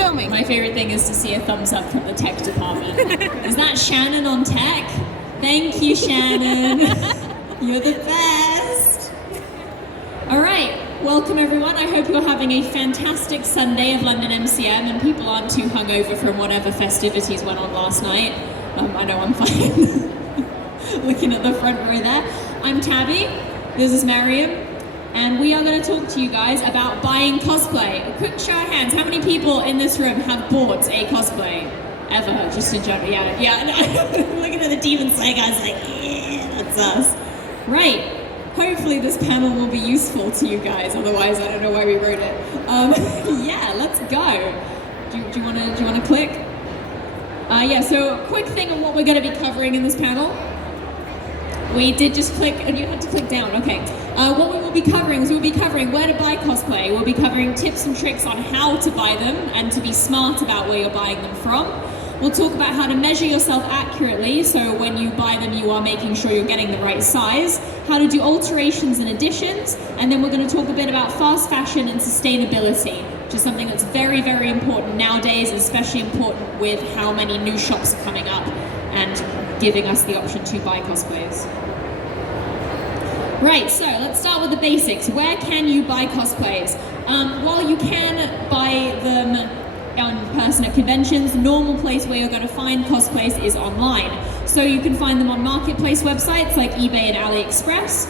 filming. My favorite thing is to see a thumbs up from the tech department. Is that Shannon on tech? Thank you, Shannon. You're the best. All right, welcome everyone. I hope you're having a fantastic Sunday of London MCM and people aren't too hungover from whatever festivities went on last night. I know I'm fine. Looking at the front row there. I'm Tabby, this is Mariam, and we are going to talk to you guys about buying cosplay. A quick show of hands, how many people in this room have bought a cosplay? Ever, just in general, yeah. Looking at the Demon Slayer guys like, yeah, that's us. Right, hopefully this panel will be useful to you guys, otherwise I don't know why we wrote it. Yeah, let's go. Do you want to click? Yeah, so a quick thing on what we're going to be covering in this panel. We did just click, and you had to click down, okay. What we will be covering is we'll be covering where to buy cosplay. We'll be covering tips and tricks on how to buy them and to be smart about where you're buying them from. We'll talk about how to measure yourself accurately, so when you buy them you are making sure you're getting the right size, how to do alterations and additions, and then we're going to talk a bit about fast fashion and sustainability, which is something that's very, very important nowadays, especially important with how many new shops are coming up and giving us the option to buy cosplays. Right, so let's start with the basics. Where can you buy cosplays? While you can buy them in person at conventions, the normal place where you're going to find cosplays is online. So you can find them on marketplace websites like eBay and AliExpress,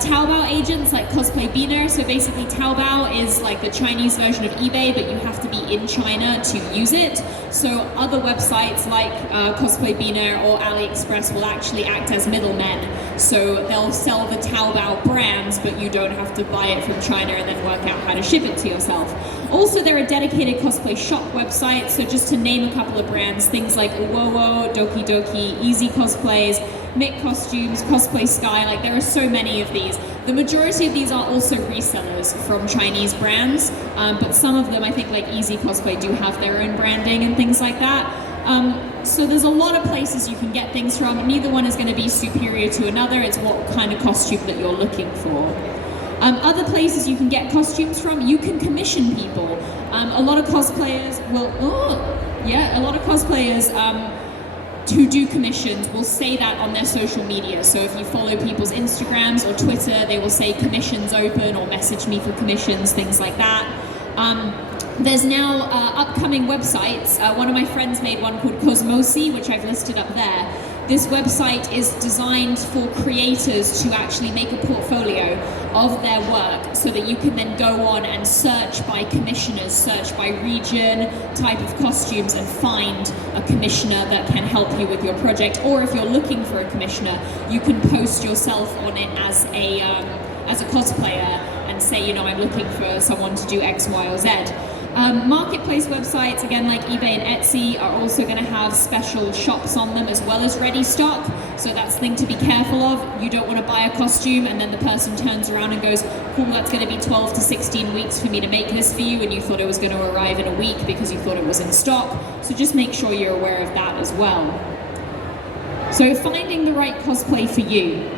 Taobao agents like Cosplay Beaner. So basically Taobao is like the Chinese version of eBay, but you have to be in China to use it. So other websites like Cosplay Beaner or AliExpress will actually act as middlemen. So they'll sell the Taobao brands, but you don't have to buy it from China and then work out how to ship it to yourself. Also, there are dedicated cosplay shop websites. So just to name a couple of brands, things like Uwowo, Doki Doki, Easy Cosplays, Mick Costumes, Cosplay Sky, like there are so many of these. The majority of these are also resellers from Chinese brands, but some of them, I think like Easy Cosplay, do have their own branding and things like that. So there's a lot of places you can get things from. Neither one is going to be superior to another. It's what kind of costume that you're looking for. Other places you can get costumes from, you can commission people. A lot of cosplayers will, who do commissions will say that on their social media. So if you follow people's Instagrams or Twitter, they will say commissions open or message me for commissions, things like that. There's now upcoming websites. One of my friends made one called Cosmosi, which I've listed up there. This website is designed for creators to actually make a portfolio of their work so that you can then go on and search by commissioners, search by region, type of costumes, and find a commissioner that can help you with your project. Or if you're looking for a commissioner, you can post yourself on it as a cosplayer and say, you know, I'm looking for someone to do X, Y, or Z. Marketplace websites, again like eBay and Etsy, are also going to have special shops on them as well as ready stock. So that's the thing to be careful of. You don't want to buy a costume and then the person turns around and goes, cool, that's going to be 12 to 16 weeks for me to make this for you, and you thought it was going to arrive in a week because you thought it was in stock. So just make sure you're aware of that as well. So finding the right cosplay for you.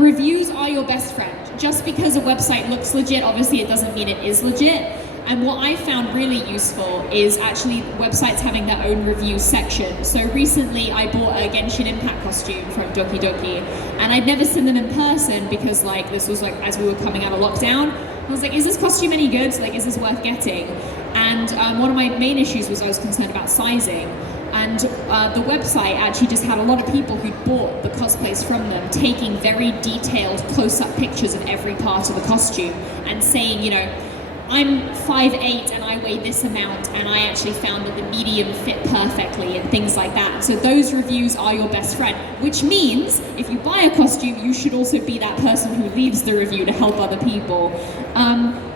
Reviews are your best friend. Just because a website looks legit, obviously it doesn't mean it is legit. And what I found really useful is actually websites having their own review section. So recently I bought a Genshin Impact costume from Doki Doki, and I'd never seen them in person because like this was like as we were coming out of lockdown. I was like, is this costume any good? Like, is this worth getting? And one of my main issues was I was concerned about sizing. And the website actually just had a lot of people who bought the cosplays from them taking very detailed close-up pictures of every part of the costume and saying, you know, I'm 5'8" and I weigh this amount, and I actually found that the medium fit perfectly and things like that. So those reviews are your best friend, which means if you buy a costume, you should also be that person who leaves the review to help other people.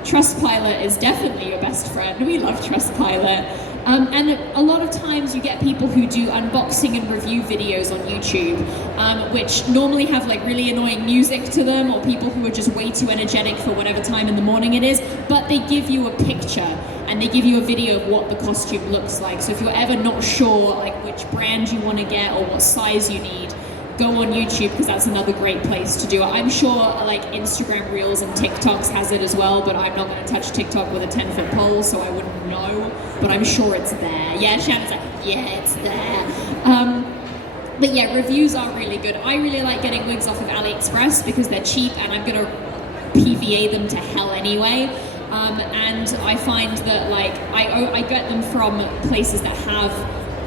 Trustpilot is definitely your best friend. We love Trustpilot. And a lot of times you get people who do unboxing and review videos on YouTube, which normally have like really annoying music to them, or people who are just way too energetic for whatever time in the morning it is, but they give you a picture and they give you a video of what the costume looks like. So if you're ever not sure like which brand you want to get or what size you need, go on YouTube, because that's another great place to do it. I'm sure like Instagram Reels and TikToks has it as well, but I'm not going to touch TikTok with a 10-foot pole, so I wouldn't know, but I'm sure it's there. Yeah, Shannon's like, yeah, it's there. But yeah, reviews are really good. I really like getting wigs off of AliExpress because they're cheap, and I'm going to PVA them to hell anyway. And I find that like I get them from places that have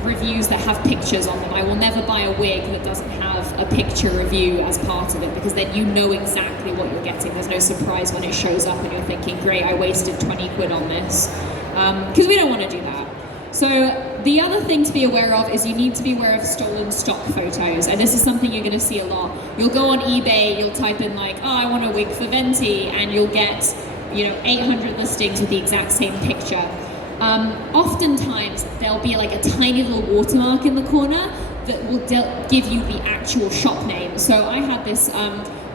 reviews that have pictures on them. I will never buy a wig that doesn't have a picture review as part of it, because then you know exactly what you're getting. There's no surprise when it shows up and you're thinking, great, I wasted 20 quid on this. Because we don't want to do that. So the other thing to be aware of is you need to be aware of stolen stock photos, and this is something you're going to see a lot. You'll go on eBay, you'll type in like, oh, I want a wig for Venti, and you'll get 800 listings with the exact same picture. Oftentimes there'll be like a tiny little watermark in the corner that will give you the actual shop name. So I had this,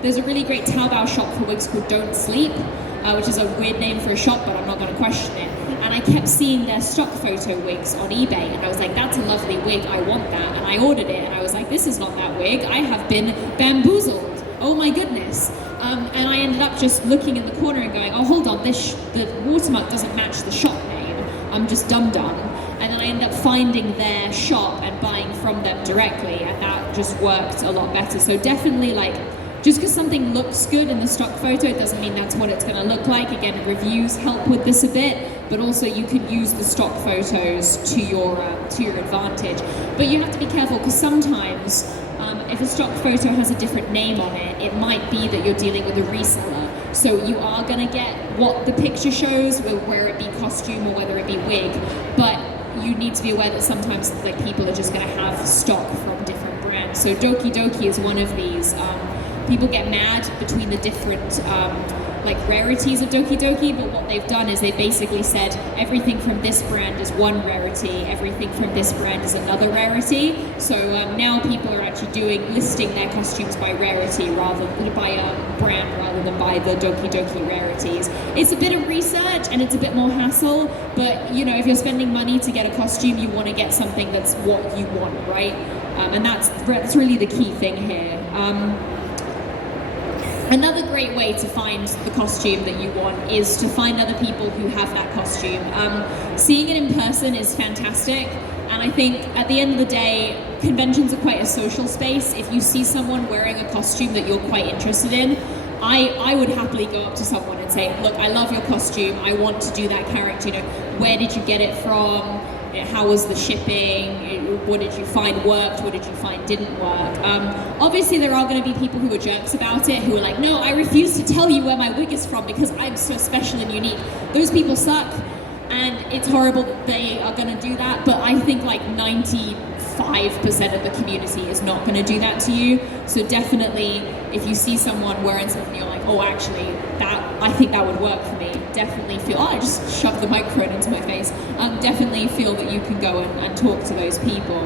there's a really great Taobao shop for wigs called Don't Sleep, which is a weird name for a shop, but I'm not going to question it. And I kept seeing their stock photo wigs on eBay, and I was like, that's a lovely wig, I want that. And I ordered it, and I was like, this is not that wig, I have been bamboozled, oh my goodness. And I ended up just looking in the corner and going, oh, hold on, the watermark doesn't match the shop name, I'm just dumb. And then I ended up finding their shop and buying from them directly, and that just worked a lot better. So definitely, like, just because something looks good in the stock photo doesn't mean that's what it's going to look like. Again, reviews help with this a bit, but also you can use the stock photos to your advantage. But you have to be careful, because sometimes if a stock photo has a different name on it, it might be that you're dealing with a reseller. So you are going to get what the picture shows, whether it be costume or whether it be wig, but you need to be aware that sometimes like people are just going to have stock from different brands. So Doki Doki is one of these. People get mad between the different like rarities of Doki Doki, but what they've done is they basically said everything from this brand is one rarity, everything from this brand is another rarity. So now people are actually listing their costumes by rarity rather than by brand rather than by the Doki Doki rarities. It's a bit of research and it's a bit more hassle, but if you're spending money to get a costume, you want to get something that's what you want, right? And that's really the key thing here. Another great way to find the costume that you want is to find other people who have that costume. Seeing it in person is fantastic, and I think at the end of the day, conventions are quite a social space. If you see someone wearing a costume that you're quite interested in, I would happily go up to someone and say, look, I love your costume, I want to do that character, where did you get it from? How was the shipping? What did you find worked? What did you find didn't work? Obviously, there are going to be people who are jerks about it, who are like, no, I refuse to tell you where my wig is from because I'm so special and unique. Those people suck, and it's horrible that they are going to do that, but I think like 95% of the community is not going to do that to you. So definitely, if you see someone wearing something, you're like, oh, actually, I think that would work for me. Definitely feel, I just shoved the microphone into my face. Definitely feel that you can go and talk to those people.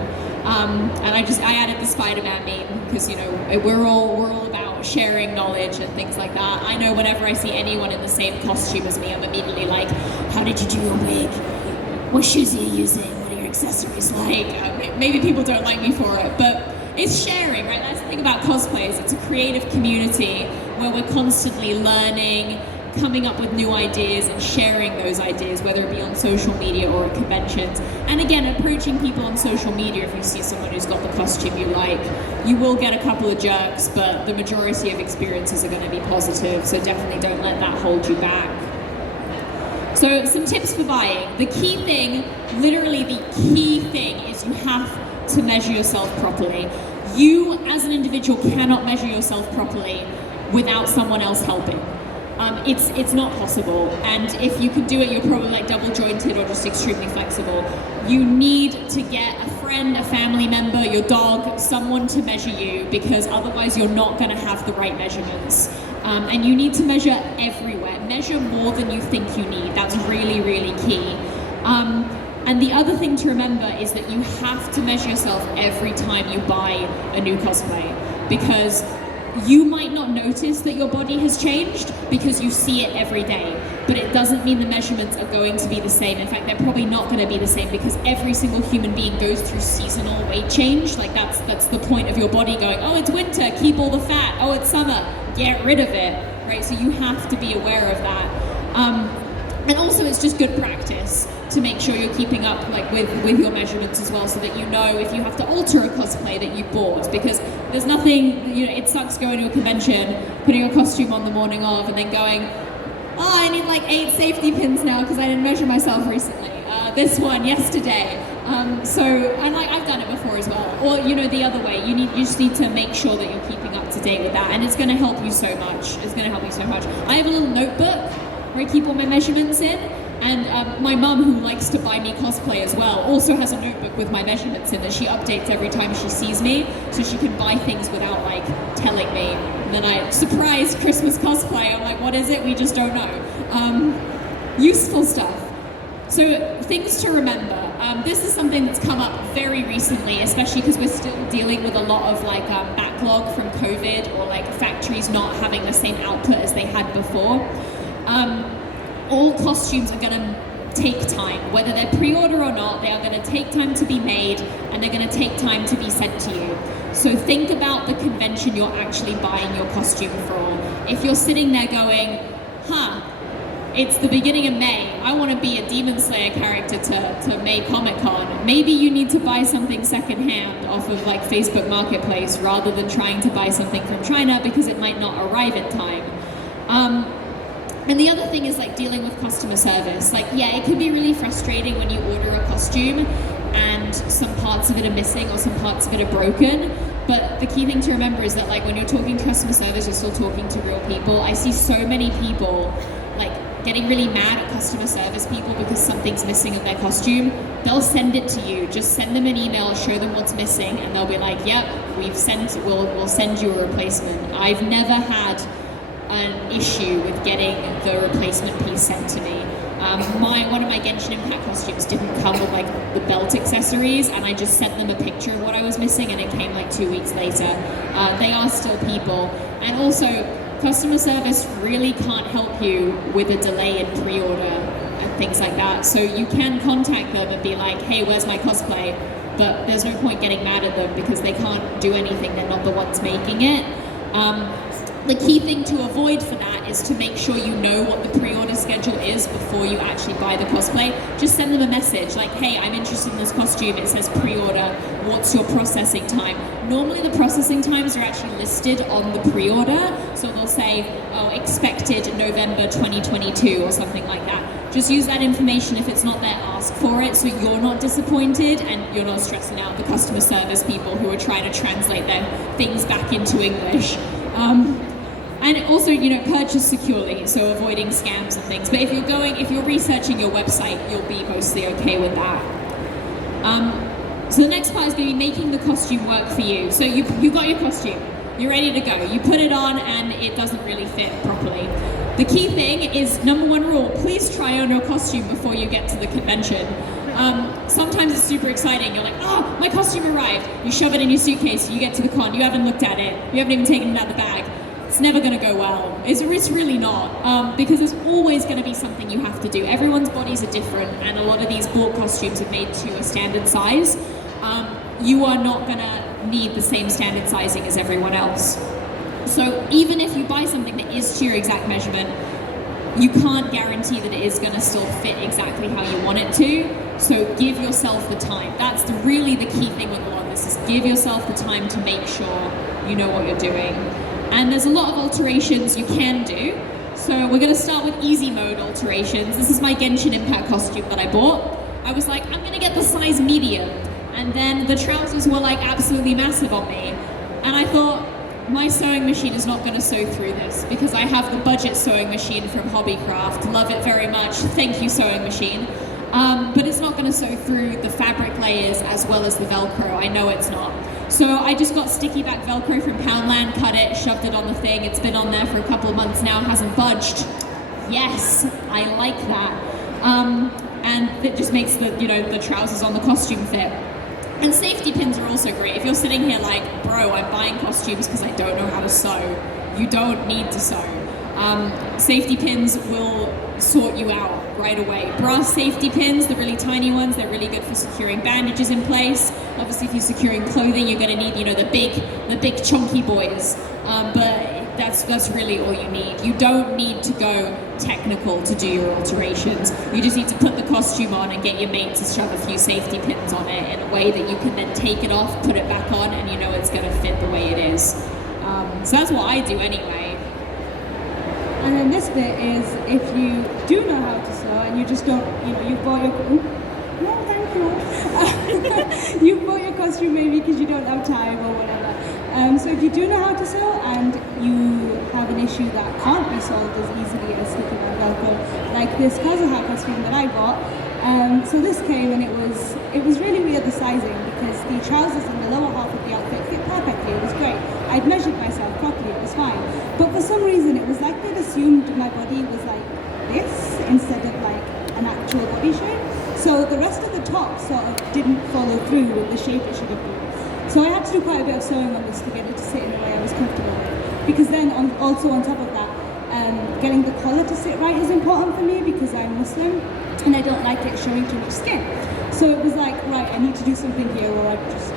And I added the Spider-Man meme because we're all about sharing knowledge and things like that. I know whenever I see anyone in the same costume as me, I'm immediately like, how did you do your wig? What shoes are you using? What are your accessories like? Maybe people don't like me for it, but it's sharing, right? That's the thing about cosplays. It's a creative community where we're constantly learning, coming up with new ideas and sharing those ideas, whether it be on social media or at conventions. And again, approaching people on social media, if you see someone who's got the costume you like, you will get a couple of jerks, but the majority of experiences are going to be positive, so definitely don't let that hold you back. So some tips for buying. The key thing, literally the key thing, is you have to measure yourself properly. You as an individual cannot measure yourself properly without someone else helping. It's not possible, and if you can do it, you're probably like double jointed or just extremely flexible. You need to get a friend, a family member, your dog, someone to measure you, because otherwise you're not going to have the right measurements. And you need to measure everywhere. Measure more than you think you need. That's really, really key. And the other thing to remember is that you have to measure yourself every time you buy a new cosplay, because you might not notice that your body has changed because you see it every day. but it doesn't mean the measurements are going to be the same. In fact, they're probably not going to be the same, because every single human being goes through seasonal weight change. Like that's the point of your body going, oh, it's winter, keep all the fat. Oh, it's summer, get rid of it, right? So you have to be aware of that. And also, it's just good practice to make sure you're keeping up like with your measurements as well, so that you know if you have to alter a cosplay that you bought, because there's nothing, it sucks going to a convention, putting a costume on the morning of, and then going, oh, I need like 8 safety pins now because I didn't measure myself recently. This one yesterday. And like I've done it before as well. Or the other way, you just need to make sure that you're keeping up to date with that, and it's going to help you so much. It's going to help you so much. I have a little notebook where I keep all my measurements in, and my mum, who likes to buy me cosplay as well, also has a notebook with my measurements in that she updates every time she sees me, so she can buy things without like telling me. And then I surprise Christmas cosplay, I'm like, what is it? We just don't know. Useful stuff. So things to remember. This is something that's come up very recently, especially because we're still dealing with a lot of like backlog from COVID, or like factories not having the same output as they had before. All costumes are going to take time, whether they're pre-order or not. They are going to take time to be made, and they're going to take time to be sent to you. So think about the convention you're actually buying your costume for. If you're sitting there going, it's the beginning of May, I want to be a Demon Slayer character to May Comic Con, maybe you need to buy something secondhand off of like Facebook Marketplace rather than trying to buy something from China, because it might not arrive in time. And the other thing is like dealing with customer service. Like, yeah, it can be really frustrating when you order a costume and some parts of it are missing or some parts of it are broken. But the key thing to remember is that like when you're talking to customer service, you're still talking to real people. I see so many people like getting really mad at customer service people because something's missing in their costume. They'll send it to you. Just send them an email, show them what's missing, and they'll be like, yep, we'll send you a replacement. I've never had an issue with getting the replacement piece sent to me. One of my Genshin Impact costumes didn't come with like the belt accessories, and I just sent them a picture of what I was missing, and it came like 2 weeks later. They are still people, and also customer service really can't help you with a delay in pre-order and things like that. So you can contact them and be like, hey, where's my cosplay? But there's no point getting mad at them because they can't do anything. They're not the ones making it. The key thing to avoid for that is to make sure you know what the pre-order schedule is before you actually buy the cosplay. Just send them a message like, hey, I'm interested in this costume, it says pre-order, what's your processing time? Normally the processing times are actually listed on the pre-order, so they'll say, oh, expected November 2022 or something like that. Just use that information. If it's not there, ask for it so you're not disappointed and you're not stressing out the customer service people who are trying to translate their things back into English. And also, purchase securely, so avoiding scams and things. But if you're researching your website, you'll be mostly okay with that. So the next part is going to be making the costume work for you. So you got your costume, you're ready to go. You put it on and it doesn't really fit properly. The key thing is, number 1 rule, please try on your costume before you get to the convention. Sometimes it's super exciting. You're like, oh, my costume arrived. You shove it in your suitcase, you get to the con, you haven't looked at it, you haven't even taken it out of the bag. It's never going to go well. It's really not, because there's always going to be something you have to do. Everyone's bodies are different, and a lot of these bought costumes are made to a standard size. You are not going to need the same standard sizing as everyone else. So even if you buy something that is to your exact measurement, you can't guarantee that it is going to still fit exactly how you want it to. So give yourself the time. That's really the key thing with a lot of this, is give yourself the time to make sure you know what you're doing. And there's a lot of alterations you can do. So we're going to start with easy mode alterations. This is my Genshin Impact costume that I bought. I was like, I'm going to get the size medium. And then the trousers were like absolutely massive on me. And I thought, my sewing machine is not going to sew through this because I have the budget sewing machine from Hobbycraft. Love it very much. Thank you, sewing machine. But it's not going to sew through the fabric layers as well as the Velcro. I know it's not. So I just got sticky back Velcro from Poundland, cut it, shoved it on the thing. It's been on there for a couple of months now, hasn't budged. Yes, I like that. And it just makes the trousers on the costume fit. And safety pins are also great. If you're sitting here like, bro, I'm buying costumes because I don't know how to sew, you don't need to sew. Safety pins will sort you out right away. Brass safety pins, the really tiny ones, they're really good for securing bandages in place. Obviously, if you're securing clothing, you're going to need, the big chunky boys. But that's really all you need. You don't need to go technical to do your alterations. You just need to put the costume on and get your mate to shove a few safety pins on it in a way that you can then take it off, put it back on, and you know it's going to fit the way it is. So that's what I do anyway. And then this bit is if you do know how to sew and you just don't, you've bought your... No, thank you. You've bought your costume maybe because you don't have time or whatever. So if you do know how to sew and you have an issue that can't be solved as easily as sticking on Velcro, like this Kazuha costume that I bought, so this came and it was really weird, the sizing, because the trousers in the lower half of the outfit fit perfectly. It was great. I'd measured myself properly, it was fine. But for some reason it was like they'd assumed my body was like this instead of like an actual body shape. So the rest of the top sort of didn't follow through with the shape it should have been. So I had to do quite a bit of sewing on this to get it to sit in a way I was comfortable with. Because then also on top of that, getting the collar to sit right is important for me because I'm Muslim and I don't like it showing too much skin. So it was like, right, I need to do something here, or I just,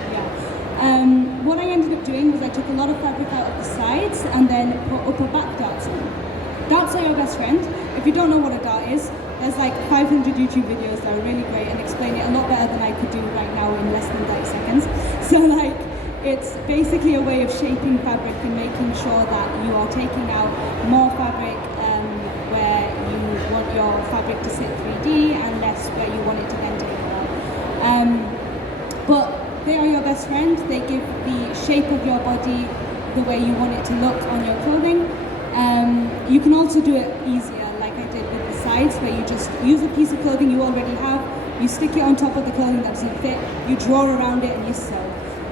what I ended up doing was I took a lot of fabric out of the sides and then put upper back darts on. Darts are your best friend. If you don't know what a dart is, there's like 500 YouTube videos that are really great and explain it a lot better than I could do right now in less than 30 seconds. So like, it's basically a way of shaping fabric and making sure that you are taking out more fabric where you want your fabric to sit 3D and less where you want it to bend together. But they are your best friend. They give the shape of your body the way you want it to look on your clothing. You can also do it easier, like I did with the sides, where you just use a piece of clothing you already have, you stick it on top of the clothing that doesn't fit, you draw around it and you sew.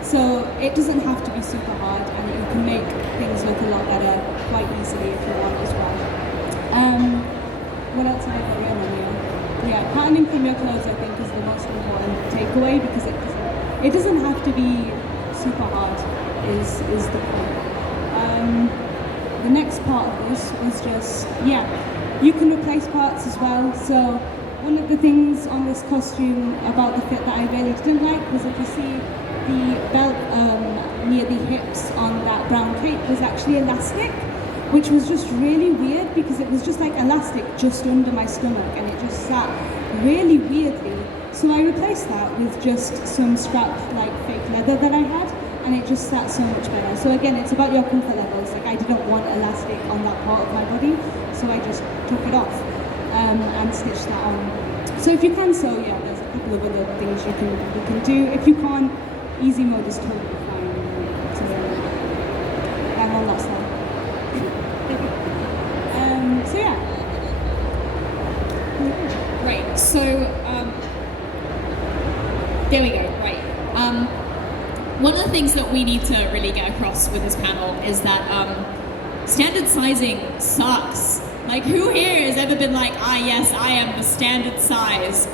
So it doesn't have to be super hard, and you can make things look a lot better quite easily if you want as well. What else have I got here on here? Yeah, patterning from your clothes I think is the most important takeaway, because it doesn't have to be super hard is the point. The next part of this was just, you can replace parts as well. So one of the things on this costume about the fit that I really didn't like was, if you see the belt near the hips on that brown cape was actually elastic, which was just really weird because it was just like elastic just under my stomach and it just sat really weirdly. So I replaced that with just some scrap like fake leather that I had, and it just sat so much better. So again, it's about your comfort levels. Like, I didn't want elastic on that part of my body, so I just took it off and stitched that on. So if you can sew, there's a couple of other things you can do. If you can't, easy mode is totally fine. So I'm on that side. So yeah. Right, so there we go, right. One of the things that we need to really get across with this panel is that standard sizing sucks. Like, who here has ever been like, yes, I am the standard size,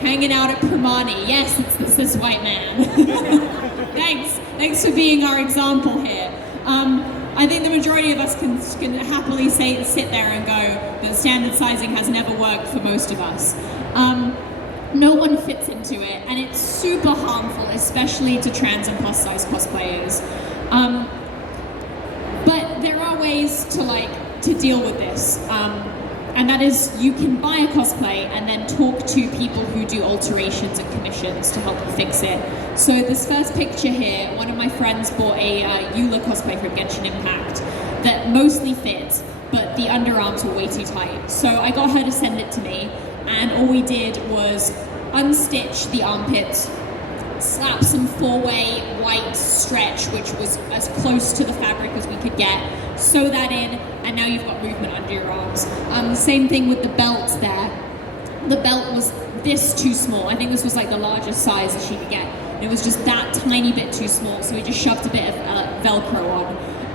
hanging out at Primani, yes, it's this white man. Thanks for being our example here. I think the majority of us can happily sit there and go that standard sizing has never worked for most of us. No one fits into it, and it's super harmful, especially to trans and plus size cosplayers. But there are ways to deal with this, and that is you can buy a cosplay and then talk to people who do alterations and commissions to help you fix it. So this first picture here, one of my friends bought a Eula cosplay from Genshin Impact that mostly fit, but the underarms were way too tight. So I got her to send it to me, and all we did was unstitch the armpits, slap some 4-way white stretch, which was as close to the fabric as we could get, sew that in, and now you've got movement under your arms. The same thing with the belt there. The belt was this too small. I think this was like the largest size that she could get. It was just that tiny bit too small, so we just shoved a bit of Velcro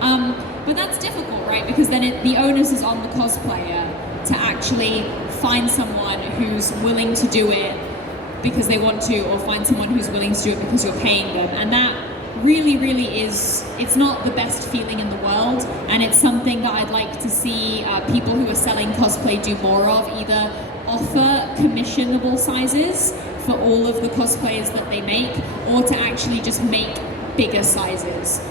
on. But that's difficult, right? Because then the onus is on the cosplayer to actually find someone who's willing to do it because they want to, or find someone who's willing to do it because you're paying them. And that really, really is, it's not the best feeling in the world, and it's something that I'd like to see people who are selling cosplay do more of, either offer commissionable sizes for all of the cosplays that they make, or to actually just make bigger sizes.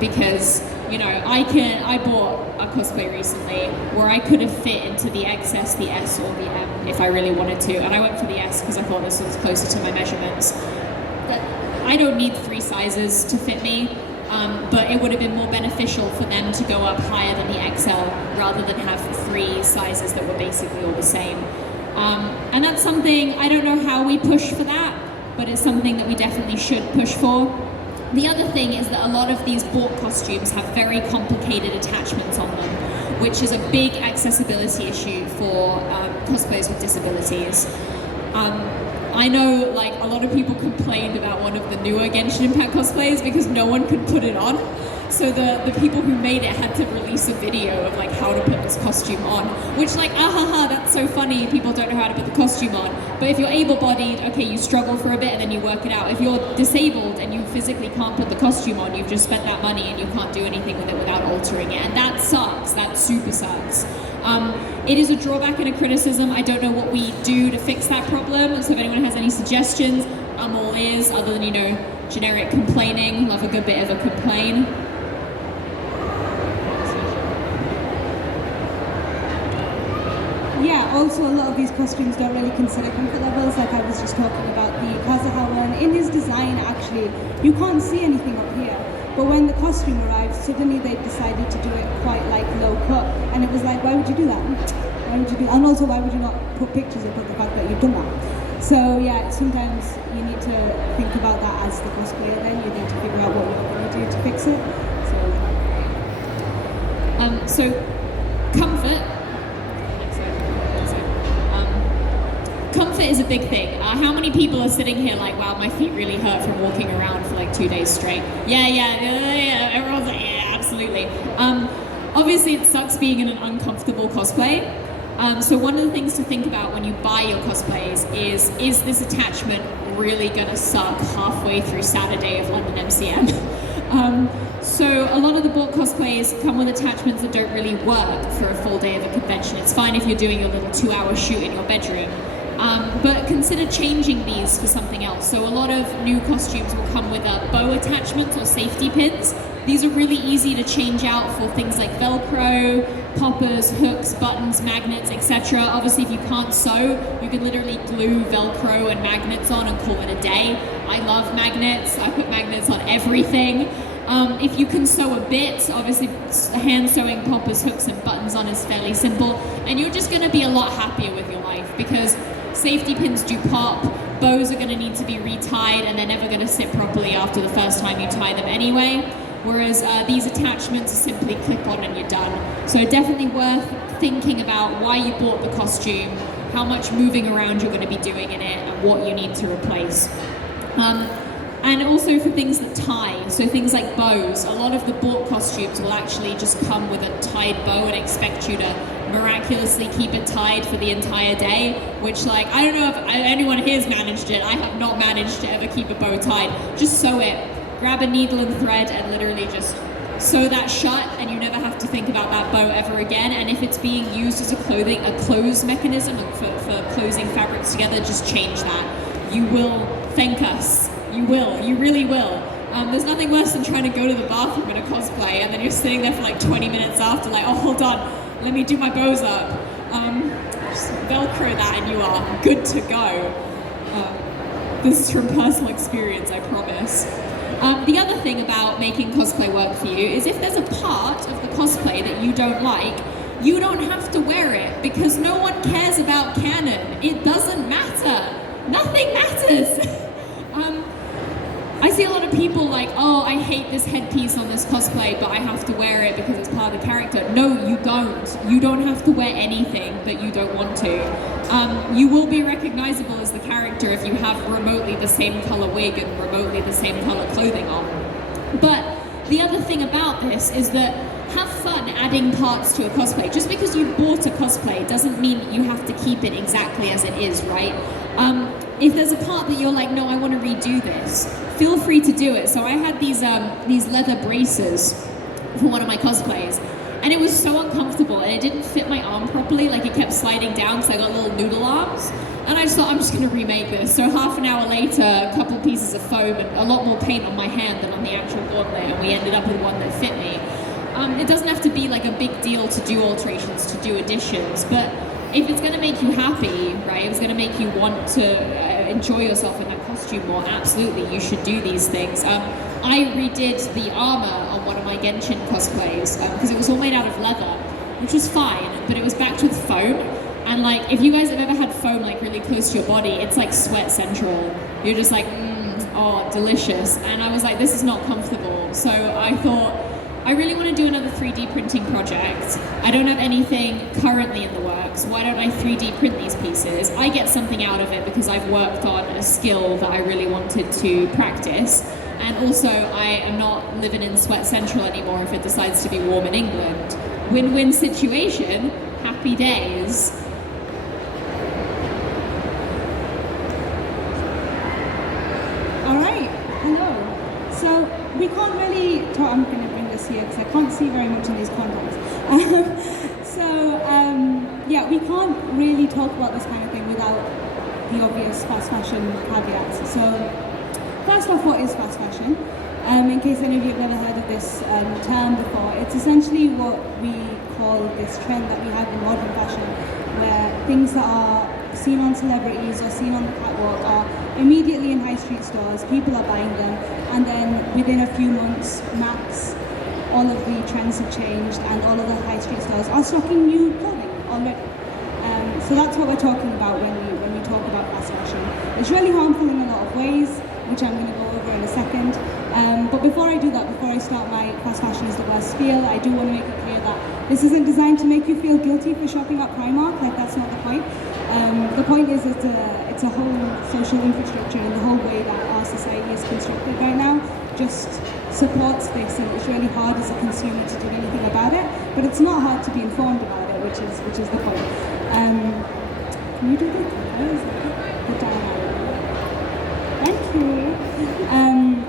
Because, you know, I bought a cosplay recently where I could have fit into the XS, the S, or the M if I really wanted to, and I went for the S because I thought this was closer to my measurements. But I don't need 3 sizes to fit me, but it would have been more beneficial for them to go up higher than the XL rather than have 3 sizes that were basically all the same. And that's something, I don't know how we push for that, but it's something that we definitely should push for. The other thing is that a lot of these bought costumes have very complicated attachments on them, which is a big accessibility issue for cosplayers with disabilities. I know, like, a lot of people complained about one of the newer Genshin Impact cosplays because no one could put it on. So the people who made it had to release a video of, like, how to put this costume on, which, like, that's so funny, people don't know how to put the costume on. But if you're able-bodied, okay, you struggle for a bit and then you work it out. If you're disabled and you physically can't put the costume on, you've just spent that money and you can't do anything with it without altering it. And that sucks, that super sucks. It is a drawback and a criticism. I don't know what we do to fix that problem, so if anyone has any suggestions, I'm all ears, other than, you know, generic complaining. Love a good bit of a complain. Yeah, also a lot of these costumes don't really consider comfort levels, like I was just talking about the Kazuha one. In his design, actually, you can't see anything up here. But when the costume arrived, suddenly they decided to do it quite like low cut. And it was like, why would you do that? Why would you do that? And also, why would you not put pictures up of the fact that you've done that? So yeah, sometimes you need to think about that as the cosplayer, then you need to figure out what you're going to do to fix it. So comfort. Comfort is a big thing. How many people are sitting here like, wow, my feet really hurt from walking around for like 2 days straight? Yeah, everyone's like, yeah, absolutely. Obviously it sucks being in an uncomfortable cosplay. So one of the things to think about when you buy your cosplays is this attachment really gonna suck halfway through Saturday of London MCM? So a lot of the bought cosplays come with attachments that don't really work for a full day of a convention. It's fine if you're doing your little 2-hour shoot in your bedroom. But consider changing these for something else. So a lot of new costumes will come with bow attachments or safety pins. These are really easy to change out for things like Velcro, poppers, hooks, buttons, magnets, etc. Obviously, if you can't sew, you can literally glue Velcro and magnets on and call it a day. I love magnets. I put magnets on everything. If you can sew a bit, obviously hand sewing poppers, hooks, and buttons on is fairly simple, and you're just going to be a lot happier with your life because safety pins do pop, bows are going to need to be retied, and they're never going to sit properly after the first time you tie them anyway. Whereas these attachments are simply clip on and you're done. So definitely worth thinking about why you bought the costume, how much moving around you're going to be doing in it, and what you need to replace. And also for things that tie, so things like bows, a lot of the bought costumes will actually just come with a tied bow and expect you to miraculously keep it tied for the entire day, which, like, I don't know if anyone here's managed it. I have not managed to ever keep a bow tied. Just sew it, grab a needle and thread and literally just sew that shut, and you never have to think about that bow ever again. And if it's being used as a close mechanism for closing fabrics together, just change that. You will thank us. You will, you really will. There's nothing worse than trying to go to the bathroom in a cosplay and then you're sitting there for like 20 minutes after, like, oh, hold on, let me do my bows up. Just Velcro that and you are good to go. This is from personal experience, I promise. The other thing about making cosplay work for you is if there's a part of the cosplay that you don't like, you don't have to wear it because no one cares about canon. It doesn't matter. Nothing matters. I see a lot of people like, oh, I hate this headpiece on this cosplay, but I have to wear it because it's part of the character. No, you don't. You don't have to wear anything that you don't want to. You will be recognizable as the character if you have remotely the same color wig and remotely the same color clothing on. But the other thing about this is that have fun adding parts to a cosplay. Just because you bought a cosplay doesn't mean you have to keep it exactly as it is, right? if there's a part that you're like, no, I want to redo this, feel free to do it. So I had these leather braces for one of my cosplays, and it was so uncomfortable, and it didn't fit my arm properly. Like, it kept sliding down because I got little noodle arms. And I just thought, I'm just going to remake this. So half an hour later, a couple pieces of foam and a lot more paint on my hand than on the actual gauntlet, and we ended up with one that fit me. It doesn't have to be like a big deal to do alterations, to do additions, but if it's going to make you happy, right, if it's going to make you want to enjoy yourself in that costume more, absolutely, you should do these things. I redid the armor on one of my Genshin cosplays because it was all made out of leather, which was fine, but it was backed with foam. And like, if you guys have ever had foam like really close to your body, it's like sweat central. You're just like, oh, delicious. And I was like, this is not comfortable. So I thought, I really want to do another 3D printing project. I don't have anything currently in the works. Why don't I 3D print these pieces? I get something out of it because I've worked on a skill that I really wanted to practice. And also, I am not living in Sweat Central anymore if it decides to be warm in England. Win-win situation, happy days. All right, hello. So we can't really talk, I'm going to bring this here because I can't see very much in these contacts. Yeah, we can't really talk about this kind of thing without the obvious fast fashion caveats. So first off, what is fast fashion? In case any of you have never heard of this term before, it's essentially what we call this trend that we have in modern fashion, where things that are seen on celebrities or seen on the catwalk are immediately in high street stores, people are buying them, and then within a few months, max, all of the trends have changed and all of the high street stores are stocking new clothing already. So that's what we're talking about when we talk about fast fashion. It's really harmful in a lot of ways, which I'm going to go over in a second. But before I do that, before I start my fast fashion is the worst spiel, I do want to make it clear that this isn't designed to make you feel guilty for shopping at Primark. Like, that's not the point. The point is it's a whole social infrastructure, and the whole way that our society is constructed right now just supports this, and it's really hard as a consumer to do anything about it. But it's not hard to be informed about it, which is the point. Can you do the dialogue? Thank you.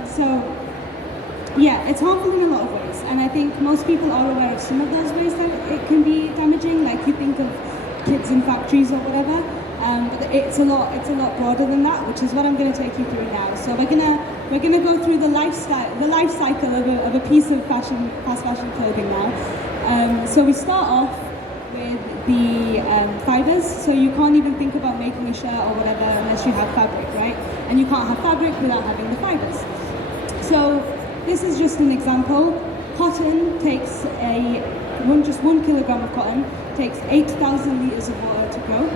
So yeah, it's harmful in a lot of ways, and I think most people are aware of some of those ways that it can be damaging. Like, you think of kids in factories or whatever, but it's a lot broader than that, which is what I'm going to take you through now. So we're gonna go through the life cycle of a piece of fast fashion clothing now. So we start off with the fibers. So you can't even think about making a shirt or whatever unless you have fabric, right? And you can't have fabric without having the fibers. So this is just an example. Cotton takes just 1 kilogram of cotton takes 8,000 liters of water to grow.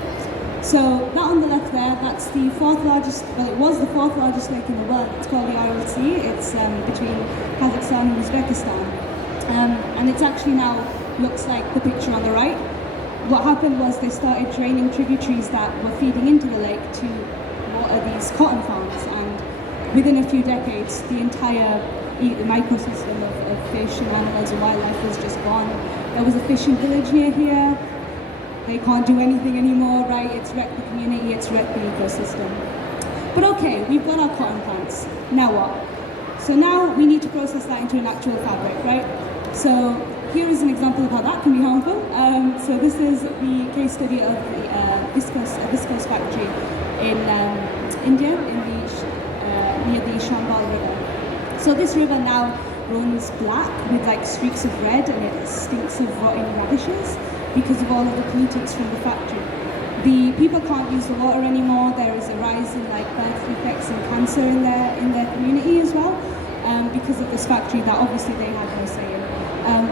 So that on the left there, that's the fourth largest, well, it was the fourth largest lake in the world. It's called the Aral Sea. It's between Kazakhstan and Uzbekistan. And it's actually now looks like the picture on the right. What happened was they started draining tributaries that were feeding into the lake to water these cotton farms, and within a few decades, the entire ecosystem of fish and animals and wildlife was just gone. There was a fishing village near here. They can't do anything anymore, right? It's wrecked the community, it's wrecked the ecosystem. But okay, we've got our cotton plants. Now what? So now we need to process that into an actual fabric, right? So here is an example of how that can be harmful. So this is the case study of the viscose factory in India, near the Chambal River. So this river now runs black with like streaks of red, and it stinks of rotting radishes because of all of the pollutants from the factory. The people can't use the water anymore. There is a rise in like birth defects and cancer in their community as well, because of this factory that obviously they had no say in.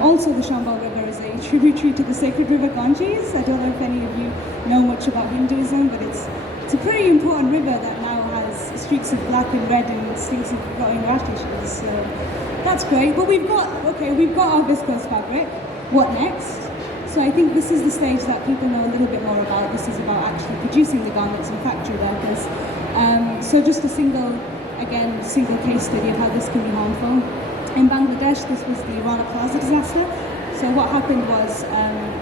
Also, the Chambal River is a tributary to the sacred river Ganges. I don't know if any of you know much about Hinduism, but it's a pretty important river that now has streaks of black and red and stinks of rotting radishes. So that's great. But we've got our viscose fabric. What next? So I think this is the stage that people know a little bit more about. This is about actually producing the garments and factory workers. So just a single case study of how this can be harmful. In Bangladesh, this was the Rana Plaza disaster. So what happened was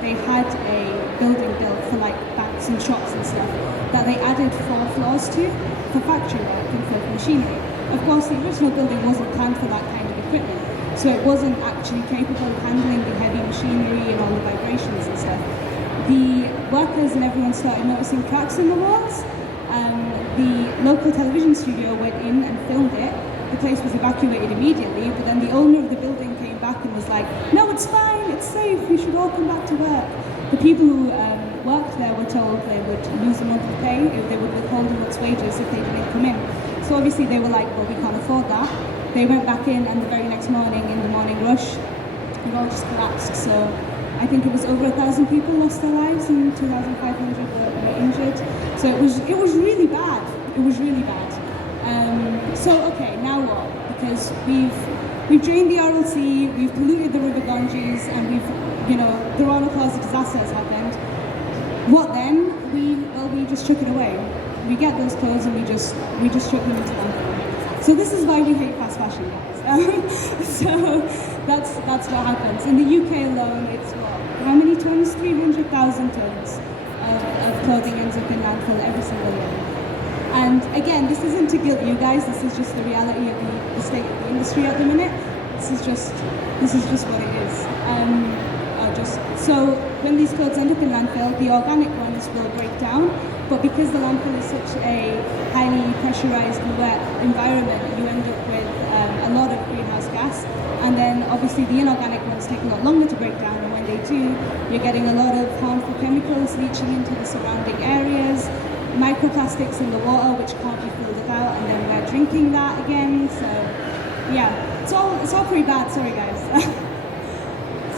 they had a building built for like banks and shops and stuff that they added 4 floors to for factory work and for machinery. Of course, the original building wasn't planned for that kind of equipment, so it wasn't actually capable of handling the heavy machinery and all the vibrations and stuff. The workers and everyone started noticing cracks in the walls. The local television studio went in and filmed it. The place was evacuated immediately, but then the owner of the building came back and was like, "No, it's fine, it's safe, you should all come back to work." The people who worked there were told they would lose a month of pay if they would withhold a month's wages if they didn't come in. So obviously they were like, well, we can't afford that. They went back in, and the very next morning, in the morning rush, it all just collapsed. So I think it was over 1,000 people lost their lives and 2,500 were injured. So it was really bad. It was really bad. So okay, now what? Because we've drained the Aral Sea, we've polluted the River Ganges, and the Rana Plaza disaster has happened. What then? We just chuck it away. We get those clothes and we just chuck them into landfill. So this is why we hate fast fashion, guys. So that's what happens. In the UK alone, it's what? How many tons? 300,000 tons of clothing ends up in landfill every single year. And again, this isn't to guilt you guys. This is just the reality of the state of the industry at the minute. This is just what it is. So when these clothes end up in landfill, the organic ones will break down. But because the landfill is such a highly pressurized and wet environment, you end up with a lot of greenhouse gas. And then obviously the inorganic ones take a lot longer to break down, and when they do, you're getting a lot of harmful chemicals leaching into the surrounding areas, microplastics in the water which can't be filtered out, and then we're drinking that again. So yeah, it's all pretty bad. Sorry guys.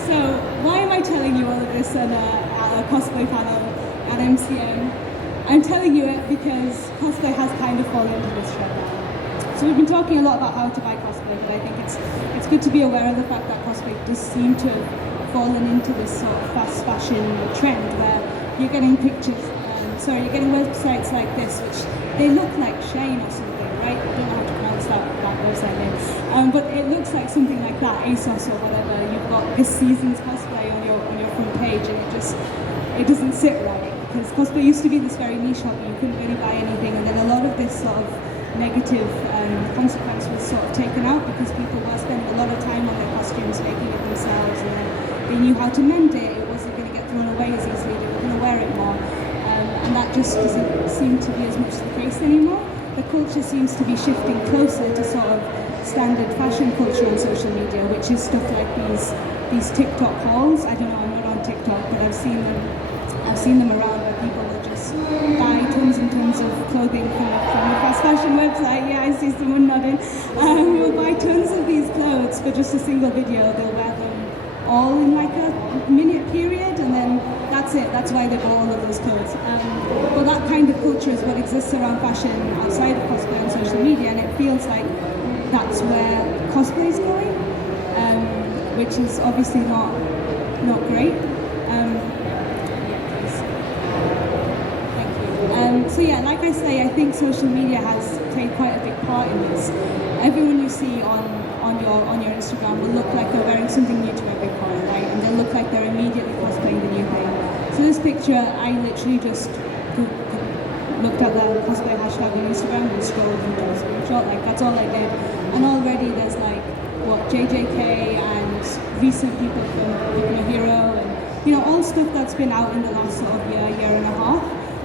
So why am I telling you all of this at a cosplay panel at MCM? I'm telling you it because cosplay has kind of fallen into this trend now. So we've been talking a lot about how to buy cosplay, but I think it's good to be aware of the fact that cosplay does seem to have fallen into this sort of fast fashion trend where you're getting pictures, you're getting websites like this, which they look like Shane or something, right? I don't know how to pronounce that website name, but it looks like something like that, ASOS or whatever. You've got this season's cosplay on your front page, and it doesn't sit right. Because cosplay used to be this very niche hobby, you couldn't really buy anything, and then a lot of this sort of negative consequence was sort of taken out because people were spending a lot of time on their costumes, making it themselves, and then they knew how to mend it. It wasn't going to get thrown away as easily, they were going to wear it more, and that just doesn't seem to be as much the case anymore. The culture seems to be shifting closer to sort of standard fashion culture on social media, which is stuff like these TikTok hauls. I don't know, I'm not on TikTok, but I've seen them around where people will just buy tons and tons of clothing from the fast fashion website. Yeah, I see someone nodding. Will buy tons of these clothes for just a single video. They'll wear them all in like a minute period, and then that's it. That's why they bought all of those clothes. But that kind of culture is what exists around fashion outside of cosplay and social media, and it feels like that's where cosplay is going, which is obviously not great. So yeah, like I say, I think social media has played quite a big part in this. Everyone you see on your Instagram will look like they're wearing something new to every con, right? And they'll look like they're immediately cosplaying the new thing. So this picture, I literally just looked at the cosplay hashtag on Instagram and scrolled and did a screenshot. Like that's all I did. And already there's like JJK and recent people from Become a Hero, and all stuff that's been out in the last sort of year and a half.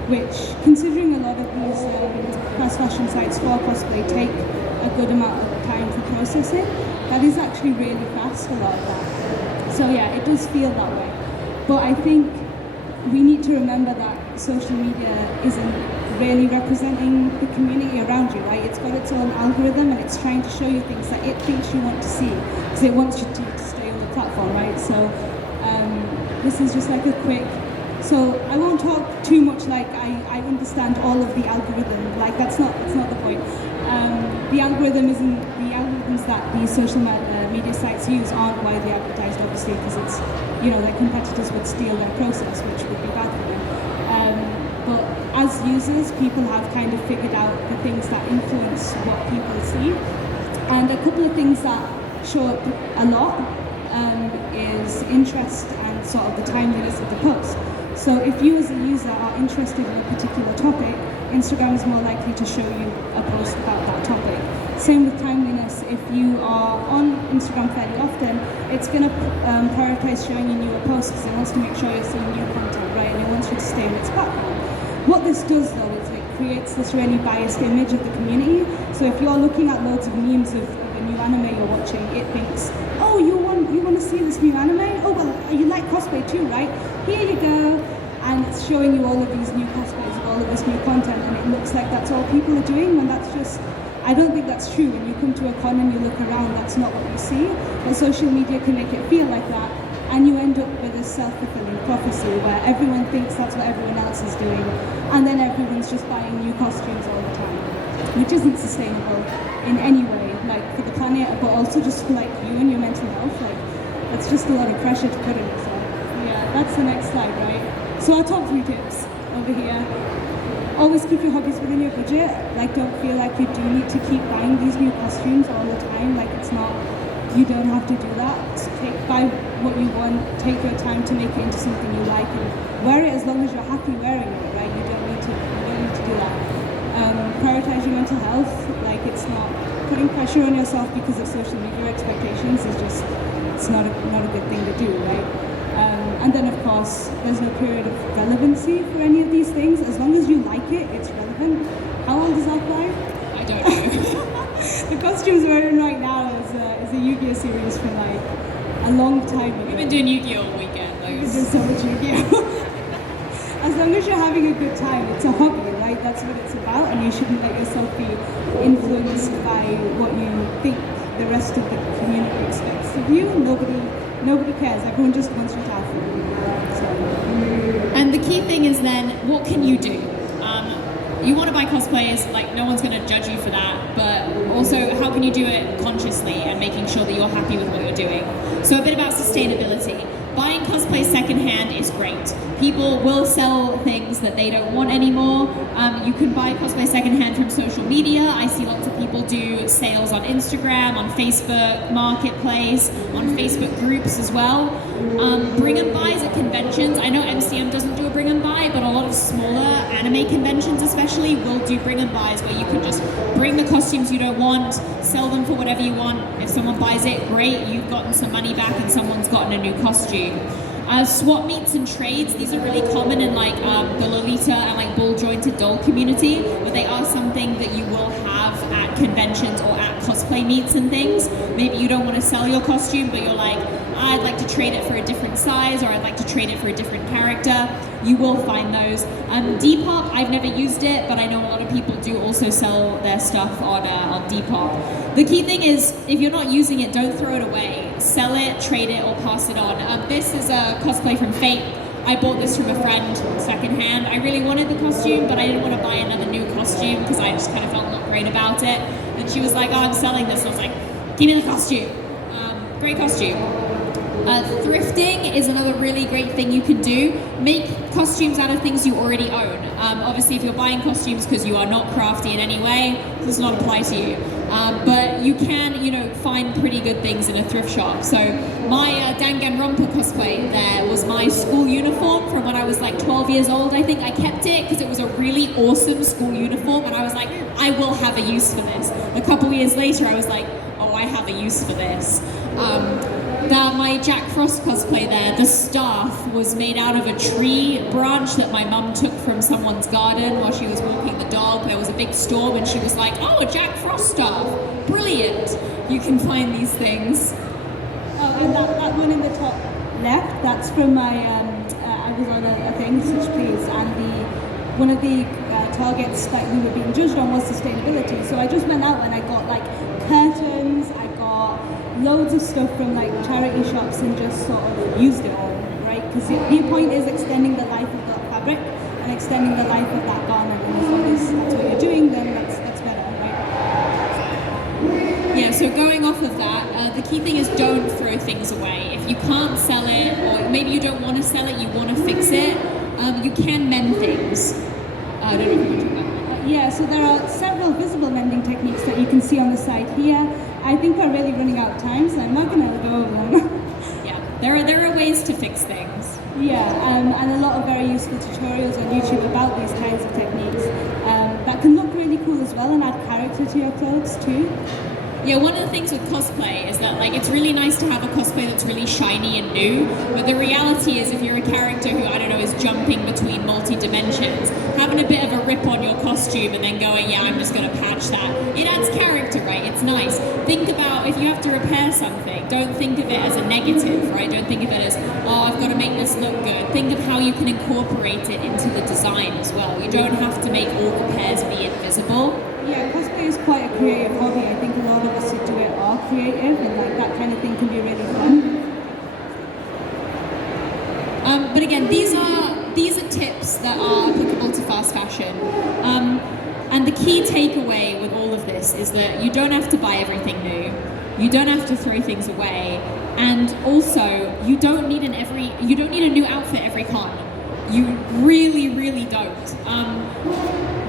Which, considering a lot of these fast fashion sites for cosplay take a good amount of time for processing, that is actually really fast, a lot of that. So yeah, it does feel that way. But I think we need to remember that social media isn't really representing the community around you, right? It's got its own algorithm, and it's trying to show you things that it thinks you want to see, because it wants you to stay on the platform, right? So this is just like a quick. So I won't talk too much like I understand all of the algorithm. Like that's not the point. The algorithms that these social media sites use aren't widely advertised, obviously, because it's their competitors would steal their process, which would be bad for them. But as users, people have kind of figured out the things that influence what people see, and a couple of things that show up a lot is interest and sort of the timeliness of the post. So if you as a user are interested in a particular topic, Instagram is more likely to show you a post about that topic. Same with timeliness. If you are on Instagram fairly often, it's going to prioritize showing you newer posts because it wants to make sure you're seeing new content, right? And it wants you to stay on its platform. What this does though is it creates this really biased image of the community. So if you're looking at loads of memes of a new anime you're watching, it thinks, oh, you want to see this new anime? Oh, well, you like cosplay too, right? Here you go. And it's showing you all of these new cosplays of all of this new content, and it looks like that's all people are doing, when that's just, I don't think that's true. When you come to a con and you look around, that's not what you see. But social media can make it feel like that, and you end up with a self-fulfilling prophecy where everyone thinks that's what everyone else is doing, and then everyone's just buying new costumes all the time, which isn't sustainable in any way, like for the planet, but also just for like you and your mental health. Like, that's just a lot of pressure to put on yourself. Yeah, that's the next slide, right? So our top 3 tips over here. Always keep your hobbies within your budget. Like, don't feel like you do need to keep buying these new costumes all the time. Like, it's not, you don't have to do that. Buy what you want, take your time to make it into something you like, and wear it as long as you're happy wearing it, right? You don't need to do that. Prioritize your mental health. Like, it's not putting pressure on yourself because of social media expectations is just, it's not a good thing to do, right? And then, of course, there's no period of relevancy for any of these things. As long as you like it, it's relevant. How old is our fly? I don't know. The costumes we're in right now is a Yu-Gi-Oh series from like a long time ago. We've been doing Yu-Gi-Oh all weekend. We've been so much Yu-Gi-Oh. As long as you're having a good time, it's a hobby, right? That's what it's about, and you shouldn't let yourself be influenced by what you think the rest of the community expects of you. Nobody cares. Everyone just wants you to have fun. So. And the key thing is then, what can you do? You want to buy cosplays, like no one's going to judge you for that, but also how can you do it consciously and making sure that you're happy with what you're doing? So a bit about sustainability. Buying cosplay secondhand is great. People will sell things that they don't want anymore. You can buy cosplay secondhand from social media. I see lots of people do sales on Instagram, on Facebook Marketplace, on Facebook groups as well. Bring and buys at conventions. I know MCM doesn't do a bring and buy, but a lot of smaller anime conventions especially will do bring and buys where you can just bring the costumes you don't want, sell them for whatever you want. If someone buys it, great, you've gotten some money back and someone's gotten a new costume. Swap meets and trades, these are really common in like the Lolita and like ball jointed doll community, where they are something that you will have at conventions or at cosplay meets and things. Maybe you don't want to sell your costume, but you're like, I'd like to trade it for a different size, or I'd like to trade it for a different character. You will find those. Depop, I've never used it, but I know a lot of people do also sell their stuff on Depop. The key thing is, if you're not using it, don't throw it away. Sell it, trade it, or pass it on. This is a cosplay from Fate. I bought this from a friend secondhand. I really wanted the costume, but I didn't want to buy another new costume because I just kind of felt not great about it. And she was like, oh, I'm selling this. And I was like, give me the costume. Great costume. Thrifting is another really great thing you can do. Make costumes out of things you already own. Obviously, if you're buying costumes because you are not crafty in any way, this does not apply to you. But you can, find pretty good things in a thrift shop. So my Danganronpa cosplay there was my school uniform from when I was like 12 years old. I think I kept it because it was a really awesome school uniform, and I was like, I will have a use for this. A couple years later, I was like, oh, I have a use for this. My Jack Frost cosplay there, the staff was made out of a tree branch that my mum took from someone's garden while she was walking the dog. There was a big storm and she was like, oh, a Jack Frost staff, brilliant. You can find these things. Oh, and that one in the top left, that's from my, I was on a thing, Such Please, and one of the targets that we were being judged on was sustainability. So I just went out and I got like curtains, I got loads of stuff from like charity shops and just sort of used it all, right? Because the point is extending the life of that fabric and extending the life of that garment, and as long as that's what you're doing, then that's better, right? Yeah, so going off of that, the key thing is don't throw things away. If you can't sell it, or maybe you don't want to sell it, you want to fix it, you can mend things. I don't know if you want to talk about that. Yeah, so there are several visible mending techniques that you can see on the side here. I think we're really running out of time, so I'm not going to go over them. there are ways to fix things. Yeah, and a lot of very useful tutorials on YouTube about these kinds of techniques that can look really cool as well and add character to your clothes too. Yeah, one of the things with cosplay is that like it's really nice to have a cosplay that's really shiny and new, but the reality is if you're a character who, I don't know, is jumping between multi-dimensions, having a bit of a rip on your costume and then going, yeah, I'm just going to patch that, it adds character, right? It's nice. Think about if you have to repair something, don't think of it as a negative, right? Don't think of it as, oh, I've got to make this look good. Think of how you can incorporate it into the design as well. You don't have to make all repairs be invisible. Yeah, cosplay is quite a creative hobby. I think a lot of us who do it are creative, and like that kind of thing can be really fun. But again, these are tips that are applicable to fast fashion. And the key takeaway with all of this is that you don't have to buy everything new. You don't have to throw things away, and also you don't need a new outfit every con. You really, really don't.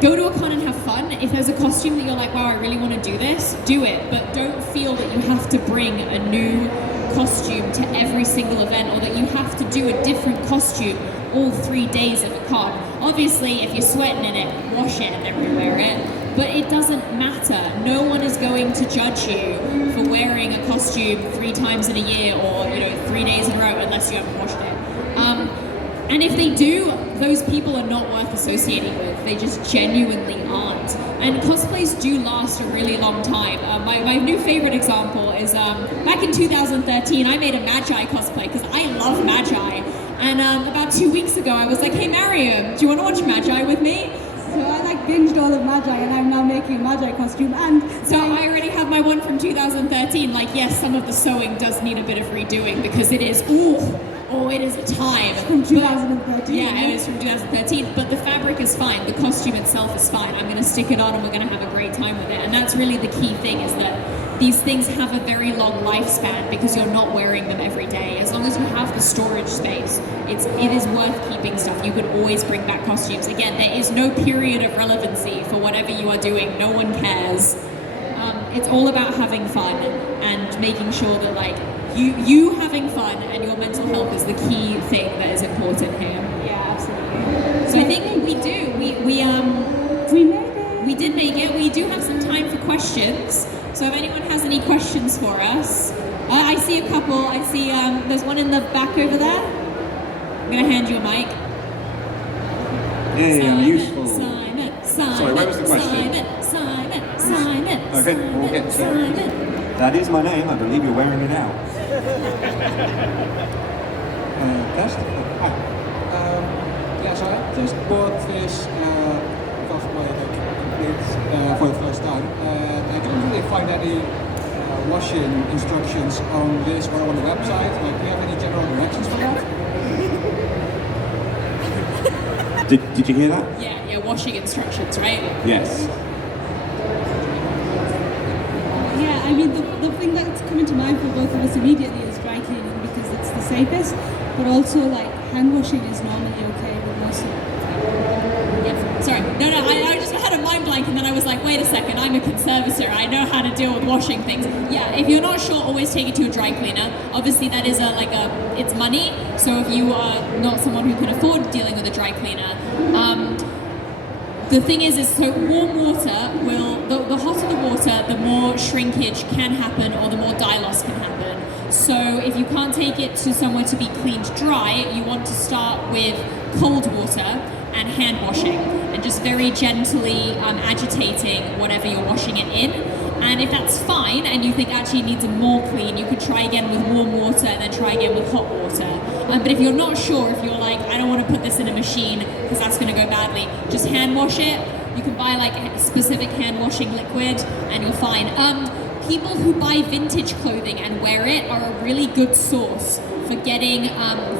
Go to a con and have fun. If there's a costume that you're like, wow, I really want to do this, do it. But don't feel that you have to bring a new costume to every single event, or that you have to do a different costume all 3 days of a con. Obviously, if you're sweating in it, wash it and then re-wear it. But it doesn't matter. No one is going to judge you for wearing a costume 3 times in a year, or 3 days in a row, unless you haven't washed it. And if they do, those people are not worth associating with. They just genuinely aren't. And cosplays do last a really long time. My new favorite example is back in 2013, I made a Magi cosplay because I love Magi. And about 2 weeks ago, I was like, hey Mariam, do you want to watch Magi with me? So I like binged all of Magi, and I'm now making a Magi costume. And so I already have my one from 2013. Like, yes, some of the sewing does need a bit of redoing because it is, it is a time. From 2013. Yeah, it is from 2013, but the fabric is fine. The costume itself is fine. I'm going to stick it on and we're going to have a great time with it. And that's really the key thing, is that these things have a very long lifespan because you're not wearing them every day. As long as you have the storage space, it is worth keeping stuff. You could always bring back costumes. Again, there is no period of relevancy for whatever you are doing. No one cares. It's all about having fun and making sure that like you having fun and your mental health is the key thing that is important here. Yeah, absolutely. So I think we do. We made it. We did make it. We do have some time for questions. So if anyone has any questions for us, I see a couple. I see there's one in the back over there. I'm gonna hand you a mic. Yeah, useful. Simon. Sorry, where was the question? Simon. Okay, we'll get to it. That is my name. I believe you're wearing it out. So I just bought this cosplay complete for the first time. I couldn't really find any washing instructions on this or on the website. Like, do you have any general directions for that? Did you hear that? Yeah, washing instructions, right? Yes. Yeah, I mean, the thing that's coming to mind for both of us immediately is dry cleaning because it's the safest, but also like hand washing is normally okay with most of it. Yes. Sorry. No, I just had a mind blank and then I was like, wait a second, I'm a conservator. I know how to deal with washing things. Yeah, if you're not sure, always take it to a dry cleaner. Obviously that is it's money. So if you are not someone who can afford dealing with a dry cleaner, the thing is so warm water the hotter the water, the more shrinkage can happen or the more dye loss can happen. So if you can't take it to somewhere to be cleaned dry, you want to start with cold water and hand washing and just very gently agitating whatever you're washing it in. And if that's fine and you think actually it needs a more clean, you could try again with warm water and then try again with hot water. But if you're not sure, if you're like, I don't want to put this in a machine because that's going to go badly, just hand wash it. You can buy like a specific hand washing liquid and you're fine. People who buy vintage clothing and wear it are a really good source for getting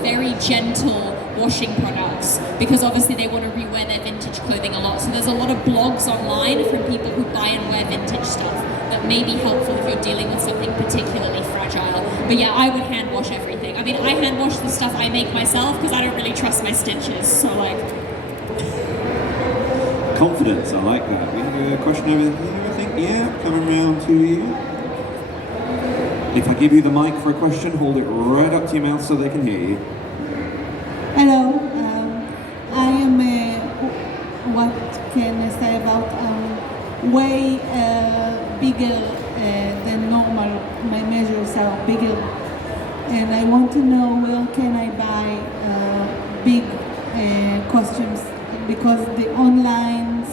very gentle washing products because obviously they want to rewear their vintage clothing a lot. So there's a lot of blogs online from people who buy and wear vintage stuff that may be helpful if you're dealing with something particularly fragile. But yeah, I would hand wash everything. I mean, I hand wash the stuff I make myself because I don't really trust my stitches. So like... Confidence, I like that. We have a question over here, I think. Yeah, coming round to you. If I give you the mic for a question, hold it right up to your mouth so they can hear you. Hello, I am what can I say about way bigger than normal. My measures are bigger, and I want to know where can I buy big costumes, because the online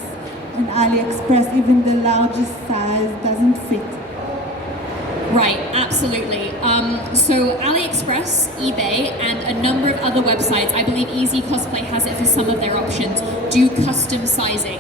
and AliExpress, even the largest size doesn't fit. Right, absolutely. So AliExpress, eBay, and a number of other websites, I believe Easy Cosplay has it for some of their options, do custom sizing.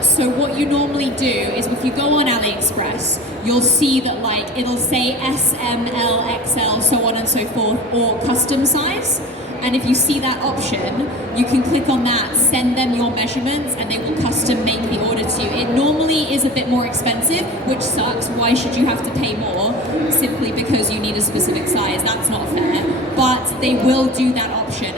So what you normally do is if you go on AliExpress, you'll see that like it'll say S, M, L, XL, so on and so forth, or custom size. And if you see that option, you can click on that, send them your measurements, and they will custom make the order to you. It normally is a bit more expensive, which sucks. Why should you have to pay more? Simply because you need a specific size. That's not fair. But they will do that option.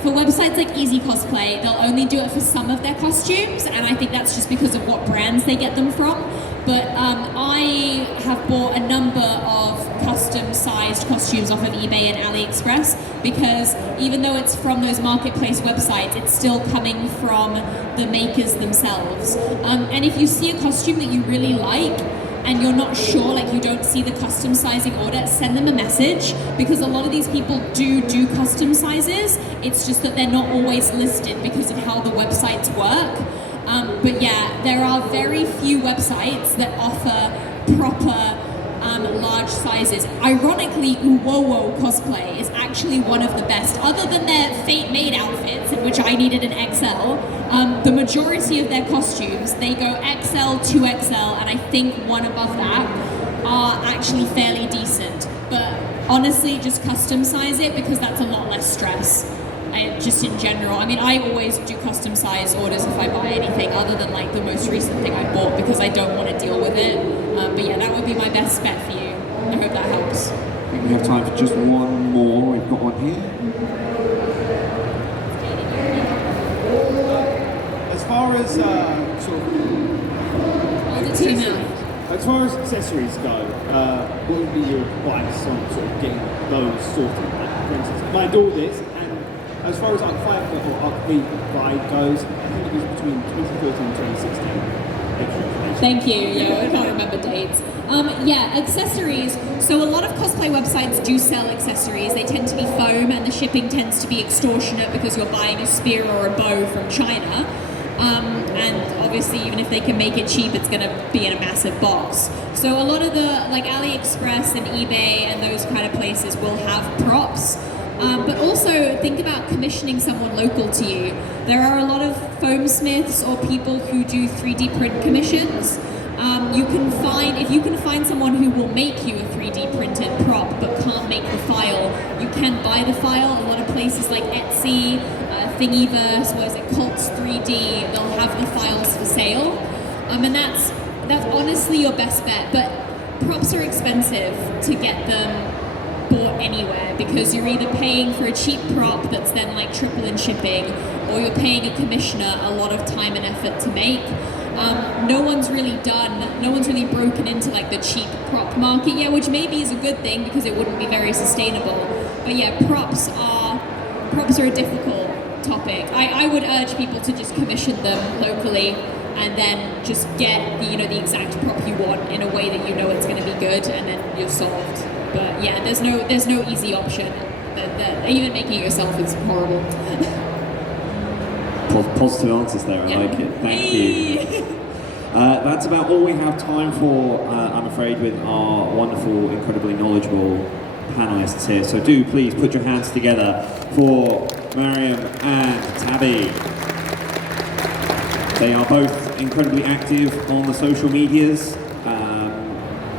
For websites like Easy Cosplay, they'll only do it for some of their costumes, and I think that's just because of what brands they get them from. But I have bought a number of custom-sized costumes off of eBay and AliExpress, because even though it's from those marketplace websites, it's still coming from the makers themselves. And if you see a costume that you really like, and you're not sure, like you don't see the custom sizing order, send them a message, because a lot of these people do custom sizes. It's just that they're not always listed because of how the websites work. But yeah, there are very few websites that offer proper large sizes. Ironically, Uwowo Cosplay is actually one of the best. Other than their Fate Made outfits, in which I needed an XL, the majority of their costumes, they go XL, 2XL, and I think one above that are actually fairly decent. But honestly, just custom size it, because that's a lot less stress. Just in general, I mean, I always do custom size orders if I buy anything, other than like the most recent thing I bought, because I don't want to deal with it. But yeah, that would be my best bet for you. I hope that helps. I think we have time for just one more. We've got one here. As far as sort of as far as accessories go, what would be your advice on sort of getting those sorted? Like, for instance, I do this, and as far as like 5 or Arcade Guide goes, I think it was between 2013 and 2016. Thank you. Yeah, I can't remember dates. Yeah, accessories. So a lot of cosplay websites do sell accessories. They tend to be foam, and the shipping tends to be extortionate because you're buying a spear or a bow from China. And obviously, even if they can make it cheap, it's going to be in a massive box. So a lot of the, like AliExpress and eBay and those kind of places will have props. But also think about commissioning someone local to you. There are a lot of foam smiths or people who do 3D print commissions. If you can find someone who will make you a 3D printed prop but can't make the file, you can buy the file. A lot of places like Etsy, Thingiverse, Cults 3D, they'll have the files for sale. And that's honestly your best bet. But props are expensive to get them bought anywhere, because you're either paying for a cheap prop that's then like triple in shipping, or you're paying a commissioner a lot of time and effort to make. No one's really broken into like the cheap prop market yet, which maybe is a good thing because it wouldn't be very sustainable. But yeah, props are a difficult topic. I would urge people to just commission them locally, and then just get the exact prop you want in a way that you know it's going to be good, and then you're solved. But yeah, there's no easy option. Even making it yourself is horrible. Positive answers there, I like it. Thank you. That's about all we have time for, I'm afraid, with our wonderful, incredibly knowledgeable panelists here. So do please put your hands together for Mariam and Tabby. They are both incredibly active on the social medias.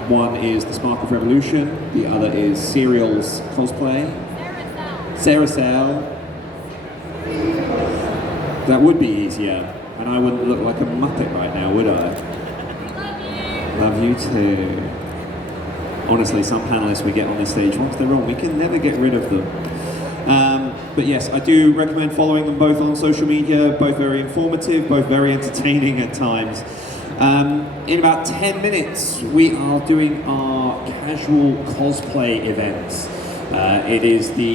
One is The Spark of Revolution, the other is Serial's Cosplay. Sarah Sale. That would be easier, and I wouldn't look like a muppet right now, would I? Love you too. Honestly, some panelists we get on this stage, once they're on, we can never get rid of them. But yes, I do recommend following them both on social media, both very informative, both very entertaining at times. In about 10 minutes, we are doing our casual cosplay events. It is the